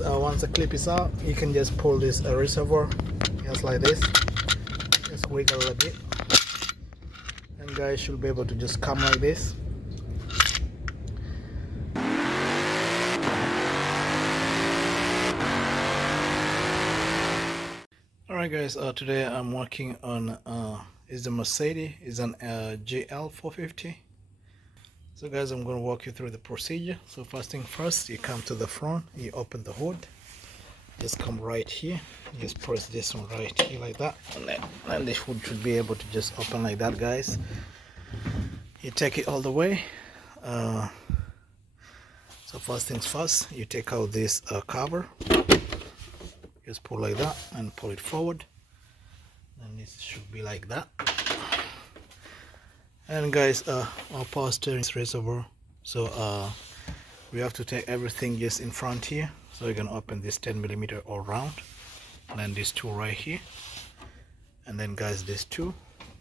guys, once the clip is out, you can just pull this reservoir just like this, just wiggle a little bit, and guys should be able to just come like this. Alright guys, today I'm working on is the Mercedes, is an GL450. So guys, I'm going to walk you through the procedure. So first thing first, you come to the front, you open the hood, just come right here, just press this one right here like that, and the hood should be able to just open like that guys. You take it all the way. So first things first, you take out this cover, just pull like that and pull it forward, and this should be like that. And guys, our power steering is reservoir, so we have to take everything just in front here. So we're gonna open this 10mm all round, and then these two right here, and then guys these two,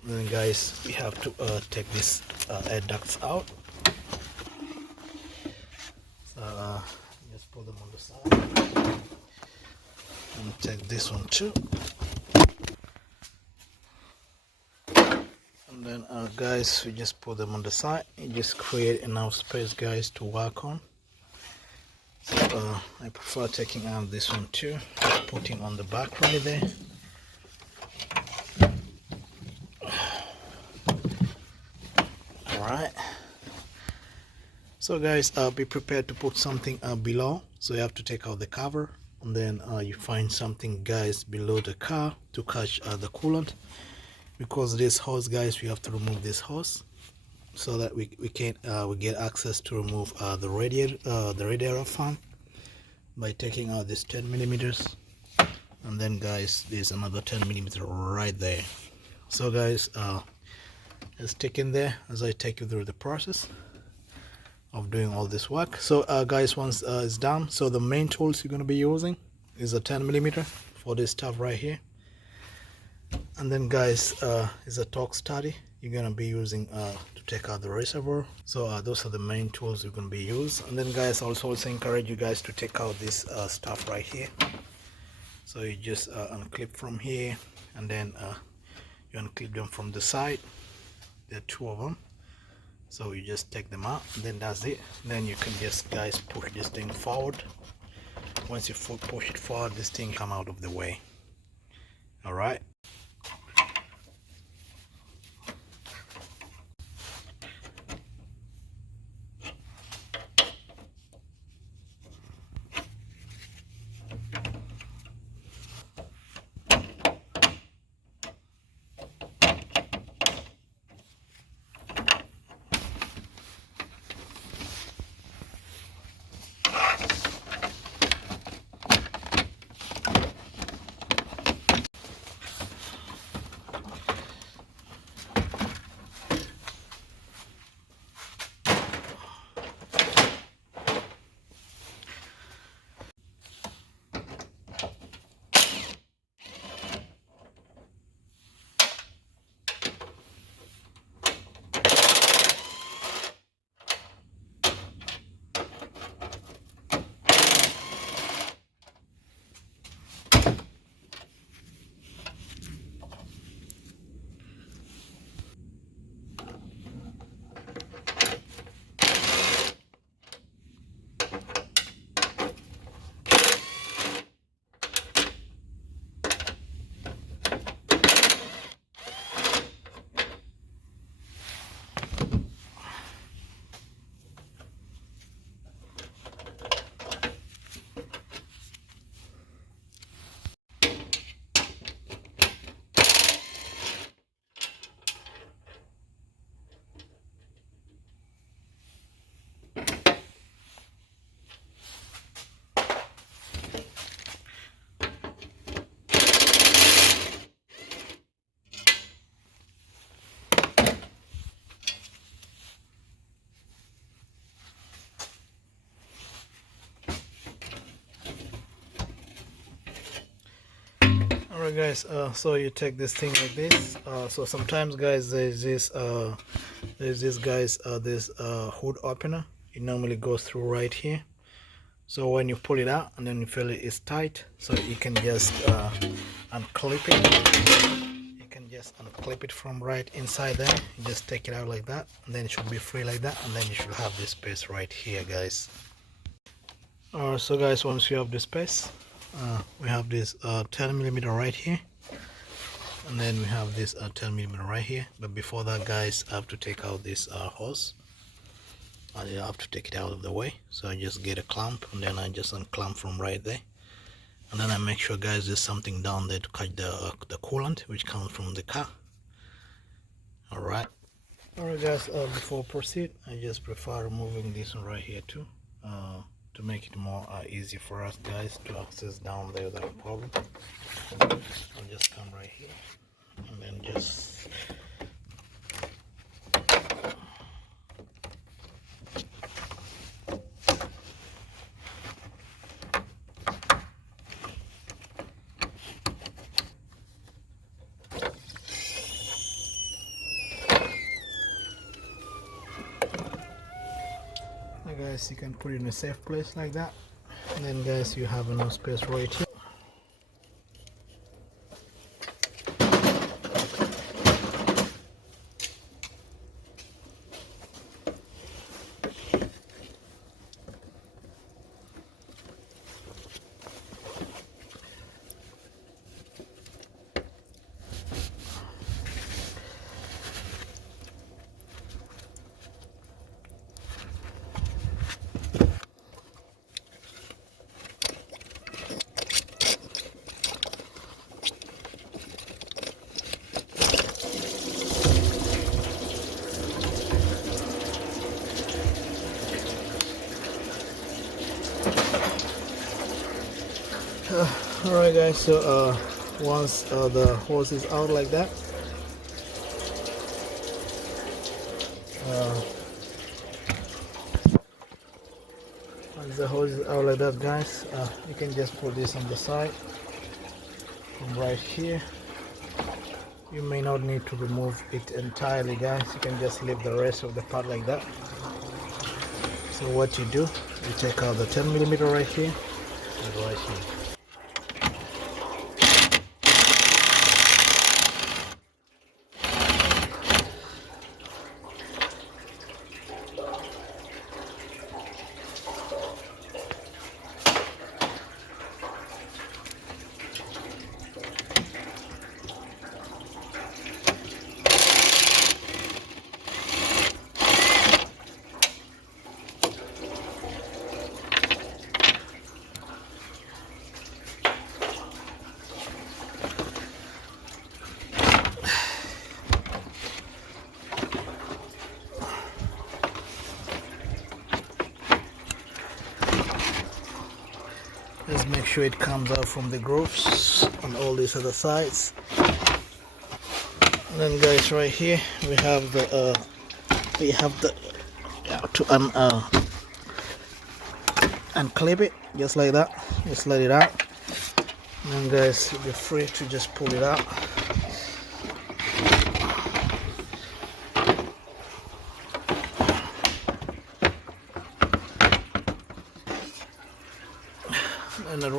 and then guys we have to take this air ducts out. So just pull them on the side and take this one too. And then guys, we just put them on the side. You just create enough space guys to work on. So I prefer taking out this one too, just putting on the back right there. Alright, so guys, be prepared to put something below. So you have to take out the cover, and then you find something guys below the car to catch the coolant. Because this hose guys, we have to remove this hose so that we get access to remove the radiator fan by taking out this 10mm, and then guys there's another 10mm right there. So guys, just stick in there as I take you through the process of doing all this work. So guys, once it's done, so the main tools you're going to be using is a 10mm for this stuff right here. And then guys, is a torque study you're gonna be using to take out the reservoir. So those are the main tools you're gonna be using. And then guys, also encourage you guys to take out this stuff right here. So you just unclip from here, and then you unclip them from the side. There are two of them, so you just take them out, and then that's it. Then you can just guys push this thing forward. Once you push it forward, this thing come out of the way. All right. Alright guys, so you take this thing like this. So sometimes guys there's this guys this hood opener. It normally goes through right here. So when you pull it out and then you feel it is tight, so you can just unclip it. You can just unclip it from right inside there. You just take it out like that, and then it should be free like that, and then you should have this space right here, guys. So guys, once you have this space, we have this 10mm right here, and then we have this 10mm right here. But before that, guys, I have to take out this hose. I have to take it out of the way, so I just get a clamp, and then I just unclamp from right there, and then I make sure, guys, there's something down there to catch the coolant which comes from the car. Alright guys, before I proceed, I just prefer removing this one right here too, to make it more easy for us, guys, to access down there without a problem. I'll just come right here and then just guys, you can put it in a safe place like that, and then guys, you have enough space right here. Alright guys, so once the hose is out like that, once the hose is out like that, guys, you can just put this on the side from right here. You may not need to remove it entirely, guys. You can just leave the rest of the part like that. So what you do, you take out the 10mm right here and right here. Just make sure it comes out from the grooves on all these other sides. And then guys, right here we have the to unclip it just like that. Just let it out, and then guys, you'll be free to just pull it out. And the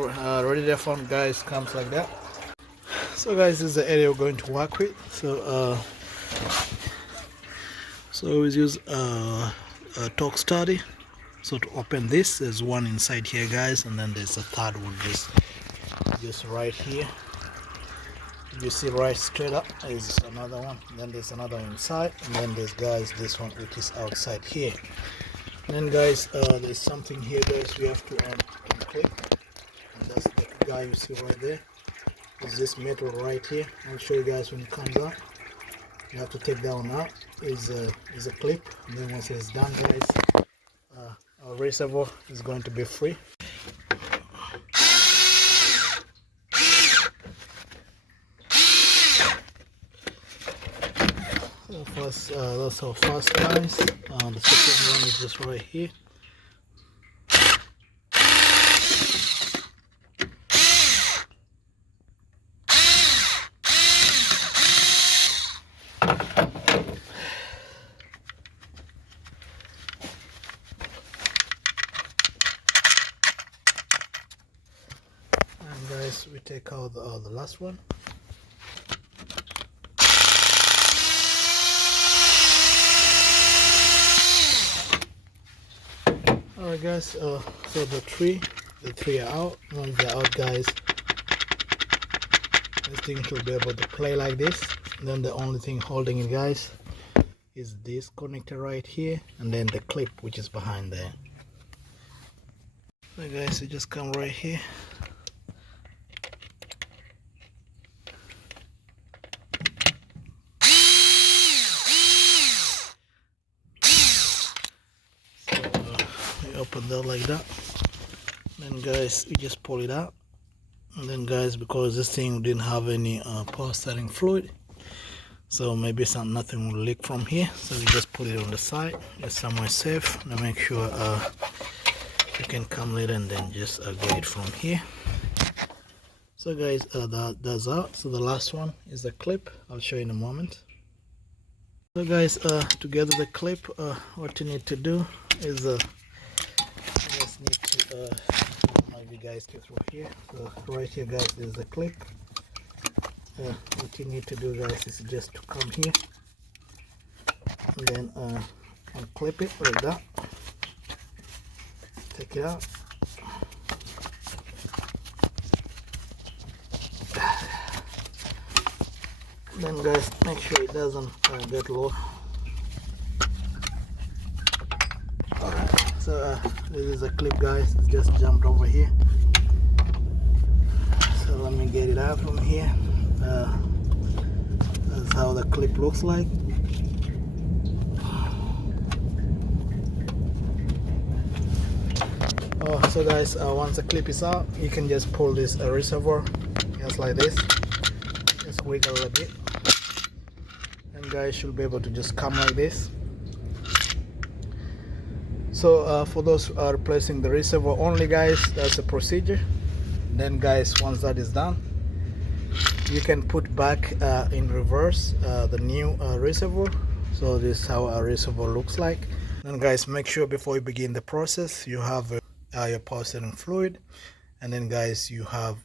radiator front, guys, comes like that. So guys, this is the area we're going to work with. So we use a torque study. So to open this, there's one inside here, guys, and then there's a third one just right here. You see right straight up is another one, and then there's another one inside, and then there's, guys, this one which is outside here. And then guys, there's something here, guys, we have to unclip, and that's the guy you see right there. Is this metal right here. I'll show you guys when it comes out. You have to take that one out. Is a clip, and then once it's done, guys, our reservoir is going to be free. So first, that's our first, guys. The second one is just right here. guys, we take out the last one. Alright guys, so the three are out. Once they're out guys, this thing should be able to play like this. And then the only thing holding it guys is this connector right here, and then the clip which is behind there. So guys, you just come right here. Open that like that, then guys you just pull it out, and then guys, because this thing didn't have any power starting fluid, so maybe nothing will leak from here, so we just put it on the side, just somewhere safe, and make sure you can come later and then just get it from here. So guys, that's out. So the last one is the clip. I'll show you in a moment. So guys, to get the clip, what you need to do is need to maybe guys go through here. So right here guys is the clip. What you need to do guys is just to come here and then unclip it like that, take it out, then guys make sure it doesn't get low. So this is a clip guys, it just jumped over here, so let me get it out from here. That's how the clip looks like. So guys, once the clip is out, you can just pull this reservoir just like this, just wiggle a little bit, and guys should be able to just come like this. So for those who are replacing the reservoir only guys, that's the procedure. Then guys, once that is done, you can put back in reverse the new reservoir. So this is how a reservoir looks like. Then guys, make sure before you begin the process you have your power steering fluid, and then guys you have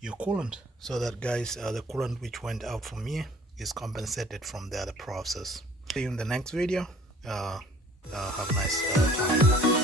your coolant, so that guys the coolant which went out from here is compensated from the other process. See you in the next video. Have a nice time.